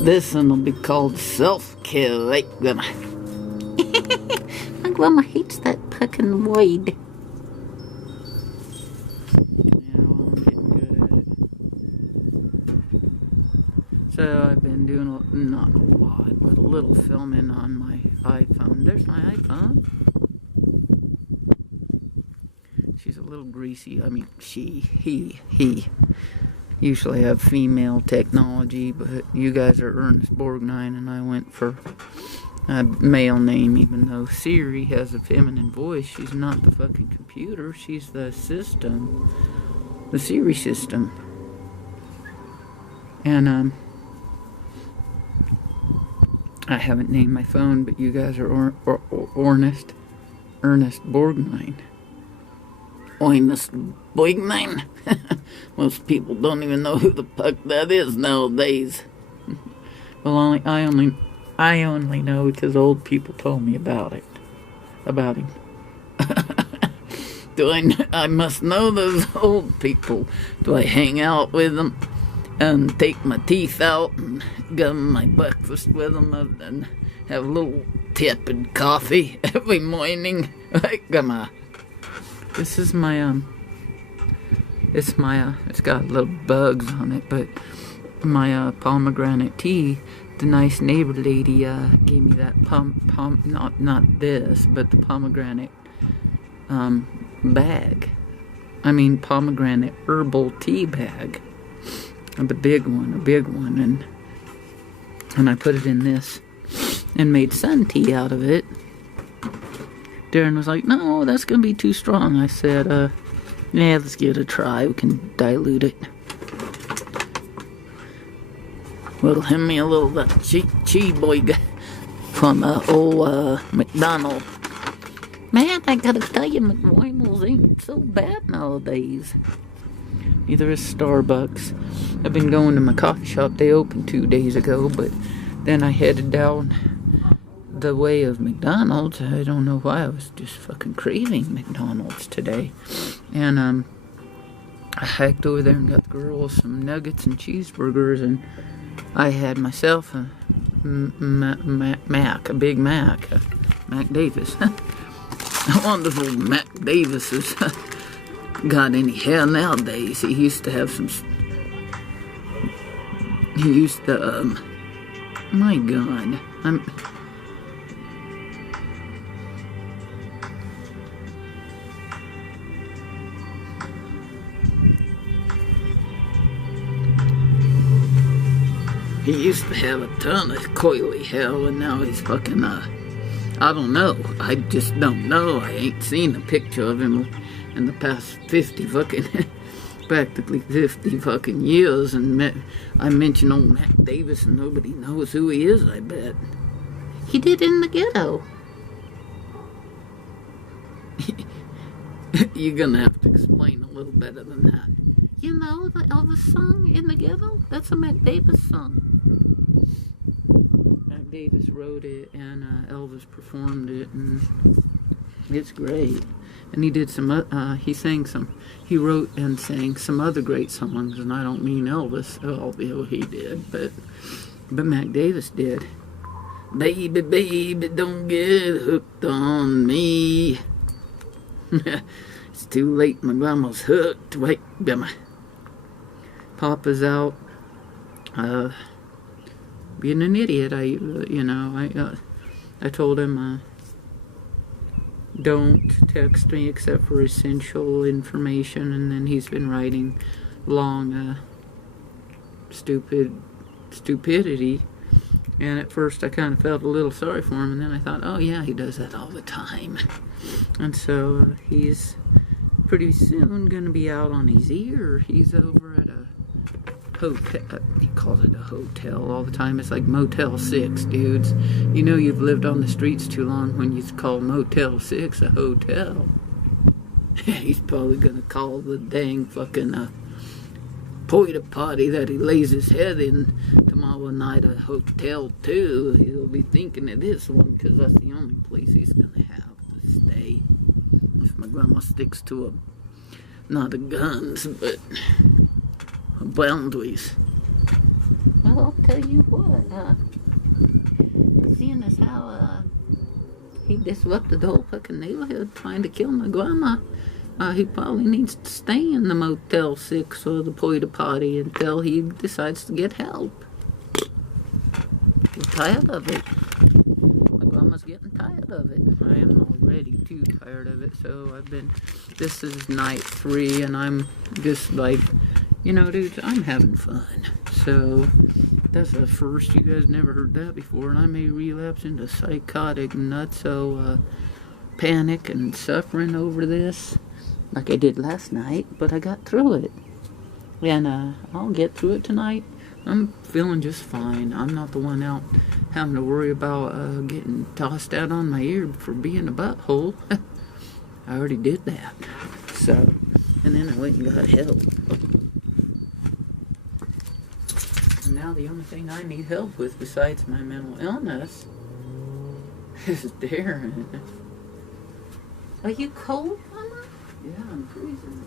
This one will be called self-care, right, Grandma? My grandma hates that fucking word. Yeah, well, I'm getting good at it. So I've been doing, not a lot, but a little filming on my iPhone. There's my iPhone. She's a little greasy. I mean, he. Usually have female technology, but you guys are Ernest Borgnine, and I went for a male name, even though Siri has a feminine voice. She's not the fucking computer. She's the system. The Siri system. And, I haven't named my phone, but you guys are Ernest Borgnine. Ernest Borgnine? Most people don't even know who the fuck that is nowadays. Well, I only know because old people told me about him. I must know those old people. Do I hang out with them and take my teeth out and give them my breakfast with them and have a little tepid coffee every morning? Right, Grandma? This is my, it's got little bugs on it, but my, pomegranate tea, the nice neighbor lady, gave me that not this, but the pomegranate, bag. I mean, pomegranate herbal tea bag. A big one, and I put it in this and made sun tea out of it. Darren was like, no, that's gonna be too strong. I said, yeah, let's give it a try. We can dilute it. Well, hand me a little of that Cheeboiga from old McDonald's. Man, I gotta tell you, McDonald's ain't so bad nowadays. Neither is Starbucks. I've been going to my coffee shop. They opened 2 days ago, but then I headed down the way of McDonald's. I don't know why. I was just fucking craving McDonald's today. And I hiked over there and got the girls some nuggets and cheeseburgers, and I had myself a Mac, a Big Mac, Mac Davis. I wonder if old Mac Davis has got any hair nowadays. He used to have some. He used to, my God, he used to have a ton of coily hair, and now he's fucking, I don't know. I just don't know. I ain't seen a picture of him in the past 50 fucking, practically 50 fucking years, and I mention old Mac Davis and nobody knows who he is, I bet. He did In the Ghetto. You're gonna have to explain a little better than that. You know the Elvis song, In the Ghetto? That's a Mac Davis song. Mac Davis wrote it, and Elvis performed it, and it's great. And he did some, he wrote and sang some other great songs, and I don't mean Elvis, although he did, but Mac Davis did. Baby, baby, don't get hooked on me. It's too late, my grandma's hooked. Wait, Grandma. Papa's out, being an idiot. I told him, don't text me except for essential information, and then he's been writing long, stupidity, and at first I kind of felt a little sorry for him, and then I thought, oh yeah, he does that all the time, and so he's pretty soon gonna be out on his ear. He's over at a hotel. He calls it a hotel all the time. It's like Motel 6, dudes. You know you've lived on the streets too long when you call Motel 6 a hotel. He's probably gonna call the dang fucking porta potty that he lays his head in tomorrow night a hotel too. He'll be thinking of this one because that's the only place he's gonna have to stay. If my grandma sticks to not the guns, but some boundaries. Well, I'll tell you what, seeing as how, He disrupted the whole fucking neighborhood trying to kill my grandma. He probably needs to stay in the Motel 6 or the porta potty until he decides to get help. I'm tired of it. My grandma's getting tired of it. I am already too tired of it, so this is night 3, and I'm just like, you know, dude, I'm having fun. So, that's a first. You guys never heard that before, and I may relapse into psychotic nutso panic and suffering over this, like I did last night, but I got through it. And I'll get through it tonight. I'm feeling just fine. I'm not the one out having to worry about getting tossed out on my ear for being a butthole. I already did that. So, and then I went and got help. And now the only thing I need help with besides my mental illness is Darren. are you cold, Mama? Yeah, I'm freezing.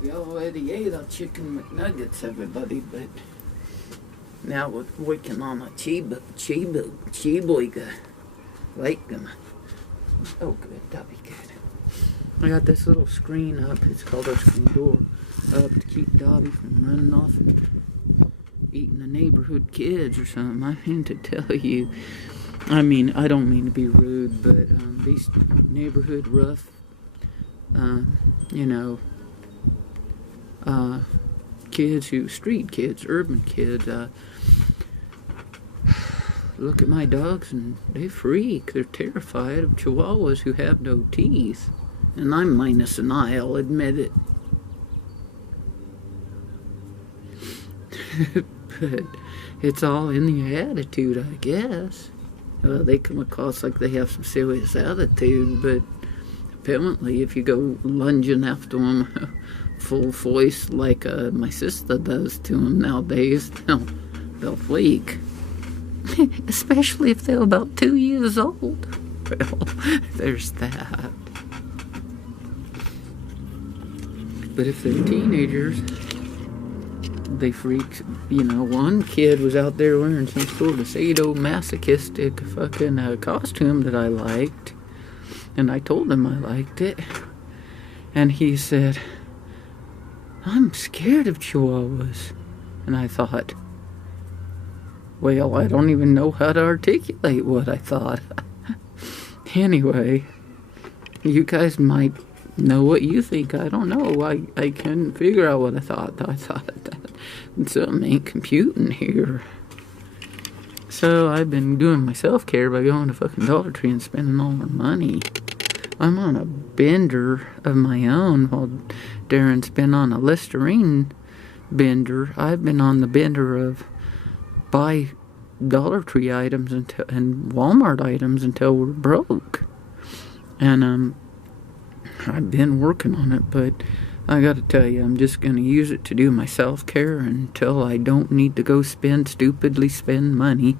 We already ate our chicken McNuggets, everybody, but now we're working on a Cheeboiga. Like them. Oh, good, that'll be good. I got this little screen up. It's called our screen door up to keep Dobby from running off and eating the neighborhood kids or something. I mean to tell you. I mean, I don't mean to be rude, but these neighborhood rough, you know, kids street kids, urban kids, look at my dogs and they freak. They're terrified of chihuahuas who have no teeth. And I'm minus an eye, I'll admit it. But it's all in the attitude, I guess. They come across like they have some serious attitude, but apparently if you go lunging after them full voice like my sister does to them nowadays, they'll freak. Especially if they're about 2 years old. Well, there's that. But if they're teenagers, they freak. You know, one kid was out there wearing some sort of sadomasochistic fucking costume that I liked. And I told him I liked it. And he said, I'm scared of chihuahuas. And I thought, well, I don't even know how to articulate what I thought. Anyway, you guys might know what you think. I don't know. I couldn't figure out what I thought. I thought that something ain't computing here. So I've been doing my self-care by going to fucking Dollar Tree and spending all my money. I'm on a bender of my own while Darren's been on a Listerine bender. I've been on the bender of buy Dollar Tree items and Walmart items until we're broke. And I've been working on it, but I gotta tell you, I'm just gonna use it to do my self-care until I don't need to go stupidly spend money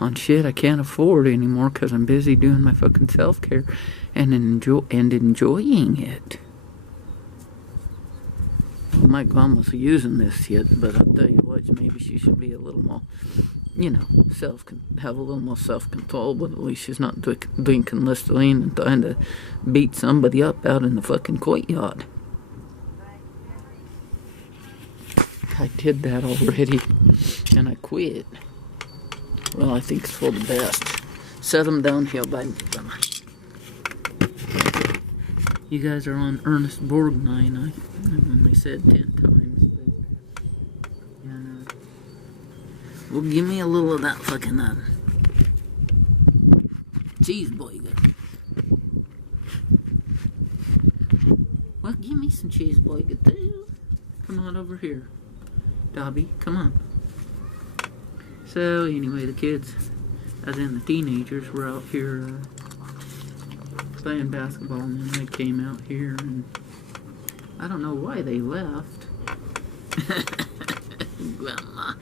on shit I can't afford anymore because I'm busy doing my fucking self-care and enjoying it. My grandma's using this yet, but I'll tell you what, maybe she should be a little more, you know, have a little more self-control, but at least she's not drinking Listerine and trying to beat somebody up out in the fucking courtyard. I did that already, and I quit. Well, I think it's for the best. Set them down here by me. You guys are on Ernest Borgnine. I only said 10 times. But, yeah, well, give me a little of that fucking Cheeboiga. Well, give me some Cheeboiga too. Come on over here. Dobby, come on. So, anyway, the kids, as in the teenagers, were out here playing basketball, and then they came out here, and I don't know why they left. Grandma.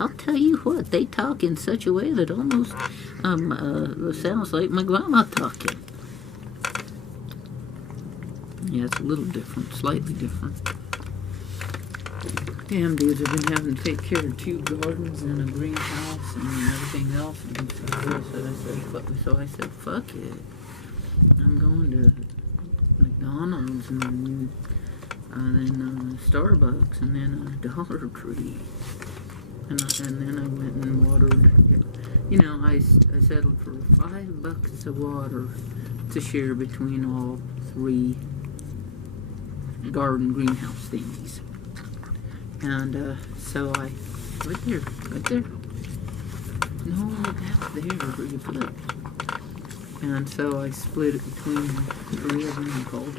I'll tell you what, they talk in such a way that almost sounds like my grandma talking. Yeah, it's a little different, slightly different. Damn dudes have been having to take care of 2 gardens and a greenhouse and everything else. And so I said, fuck it. I'm going to McDonald's and then Starbucks and then a Dollar Tree. And then I went and watered. You know, I settled for 5 buckets of water to share between all 3 garden greenhouse thingies. And so I, right there. No, back there where you put it. And so I split it between 3 of them and called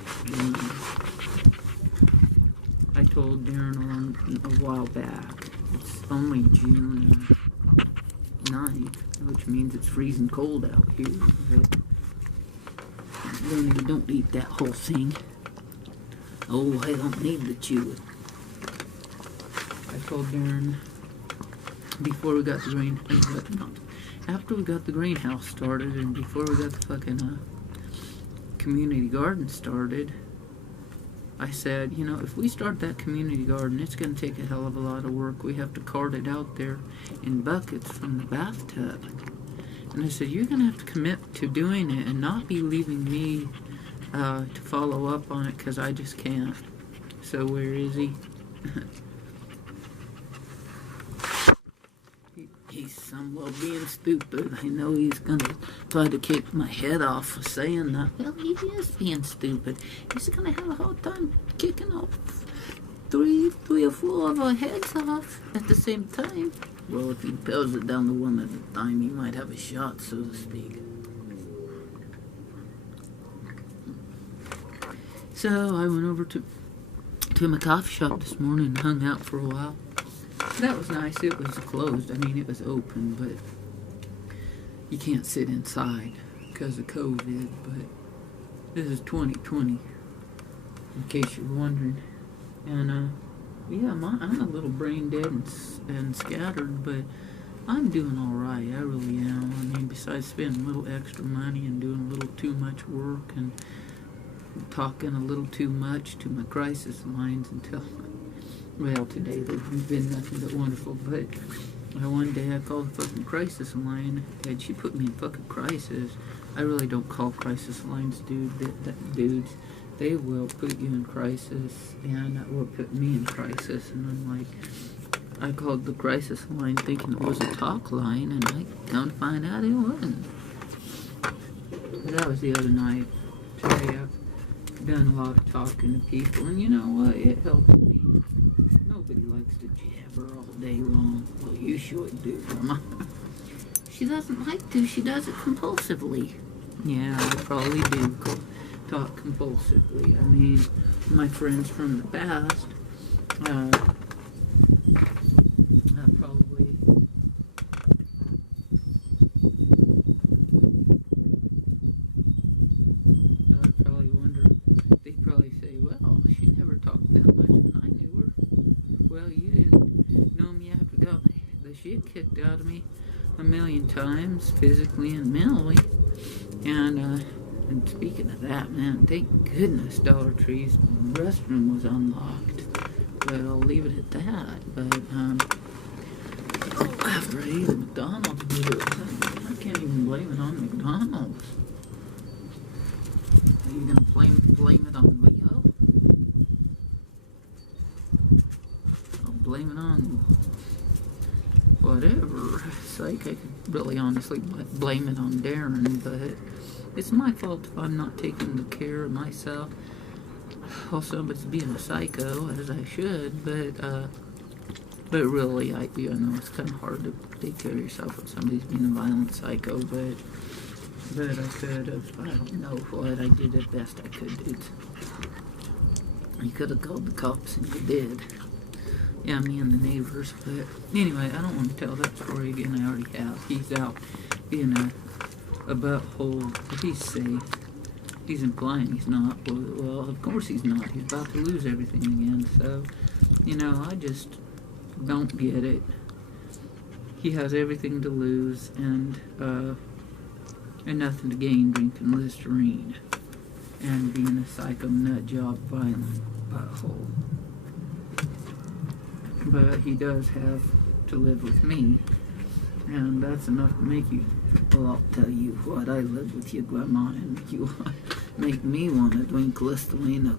I told Darren a while back, it's only June 9th, which means it's freezing cold out here, but then you don't eat that whole thing. Oh, I don't need to chew it. I told Darren before we got the after we got the greenhouse started and before we got the fucking community garden started, I said, you know, if we start that community garden, it's going to take a hell of a lot of work. We have to cart it out there in buckets from the bathtub. And I said, you're going to have to commit to doing it and not be leaving me to follow up on it because I just can't. So where is he? He's somewhat being stupid. I know he's gonna try to kick my head off for saying that. Well, he is being stupid. He's gonna have a hard time kicking off three or 4 of our heads off at the same time. Well, if he pelts it down to one at a time, he might have a shot, so to speak. So I went over to my coffee shop this morning and hung out for a while. That was nice. It was closed. I mean, it was open, but you can't sit inside because of COVID. But this is 2020, in case you're wondering. And yeah, I'm a little brain dead and scattered, but I'm doing all right. I really am. I mean, besides spending a little extra money and doing a little too much work and talking a little too much to my crisis lines until. Well, today they've been nothing but wonderful, but one day I called the fucking crisis line, and she put me in fucking crisis. I really don't call crisis lines, dudes. They will put you in crisis, or put me in crisis, and I'm like, I called the crisis line thinking it was a talk line, and I come to find out it wasn't. That was the other night. Today I've done a lot of talking to people, and you know what? It helps me. Nobody likes to jabber all day long. Well, you should do, Mama. She doesn't like to. She does it compulsively. Yeah, I probably do talk compulsively. I mean, my friends from the past, probably wonder, they'd probably say, well, she never talked that much when I knew her. Well, you didn't know me after I got the shit kicked out of me a million times, physically and mentally. And speaking of that, man, thank goodness Dollar Tree's restroom was unlocked. But I'll leave it at that. But, after I ate at McDonald's, I can't even blame it on McDonald's. Are you gonna blame it on Leo? I'll blame it on whatever. It's like I could really honestly blame it on Darren, but it's my fault if I'm not taking the care of myself. Also, it's being a psycho, as I should, but really, I know it's kind of hard to take care of yourself when somebody's being a violent psycho, but I could have, I don't know what, I did the best I could, dude. You could have called the cops, and you did. Yeah, me and the neighbors, but anyway, I don't want to tell that story again, I already have. He's out being a butthole, but he's safe. He's implying he's not. Well, of course he's not. He's about to lose everything again, so, you know, I just don't get it. he has everything to lose and nothing to gain drinking Listerine and being a psycho nut job violent butthole. But he does have to live with me, and that's enough to make you, well, I'll tell you what, I live with you, Grandma, and you make me want to drink Listerine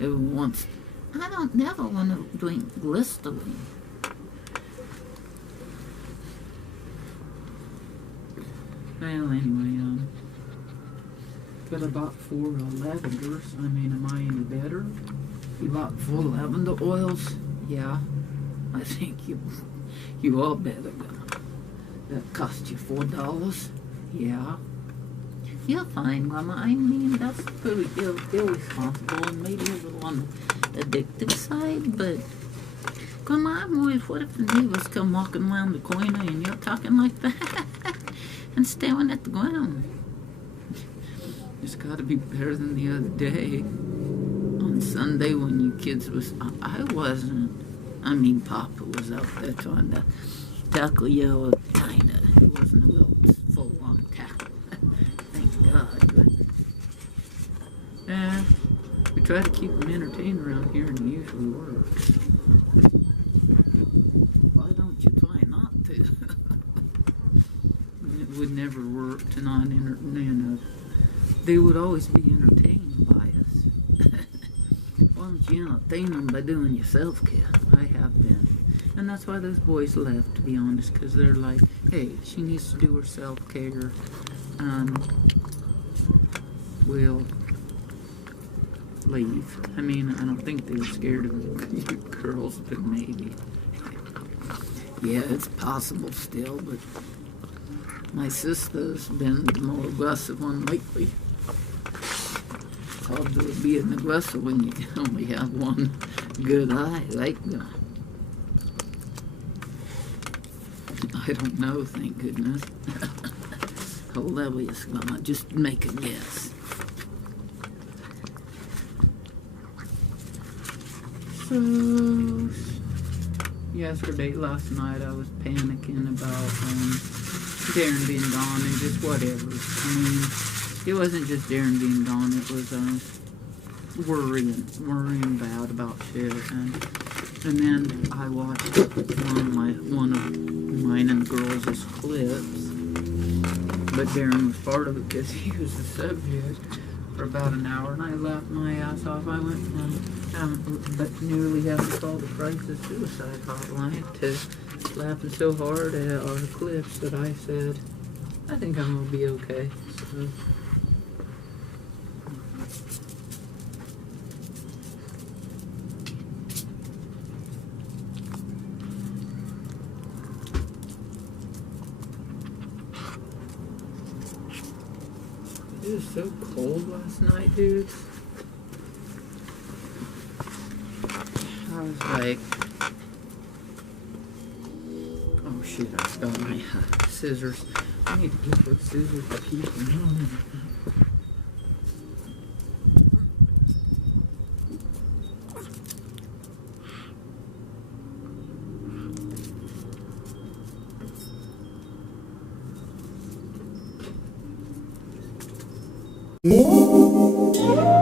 every once. I don't never want to drink Listerine. Well, anyway, but I bought 4 lavenders. I mean, am I any better? You bought 4 lavender oils? Yeah. I think you all better go. That cost you $4? Yeah. You're fine, Mama. I mean, that's pretty irresponsible and maybe a little on the addictive side, but Grandma, I'm worried, what if the neighbors come walking around the corner and you're talking like that and staring at the ground? It's got to be better than the other day on Sunday when you kids was. I wasn't. I mean, Papa was out there trying to tackle you, kinda. It wasn't a real full-on tackle. Thank God. But we try to keep them entertained around here, and it usually works. Why don't you try not to? It would never work to not entertain. They would always be entertained by us. Why don't you entertain them by doing your self-care? I have been. And that's why those boys left, to be honest, because they're like, hey, she needs to do her self-care. We'll leave. I mean, I don't think they were scared of you girls, but maybe. Yeah, it's possible still, but my sister's been the more aggressive one lately. It's hard to be an aggressor when you only have one good eye, right? I don't know, thank goodness. Hilarious, Mama. Just make a guess. So, last night, I was panicking about Darren being gone and just whatever. I mean, it wasn't just Darren being gone, it was worrying bad about shit. And then I watched one of mine and the girls' clips, but Darren was part of it because he was the subject for about an hour, and I laughed my ass off. I went from nearly having to call the crisis suicide hotline to laughing so hard at our clips that I said, I think I'm gonna be okay. So, it was so cold last night, dude. I was like, oh shit, I forgot my scissors. I need to get those scissors to keep them. Yeah.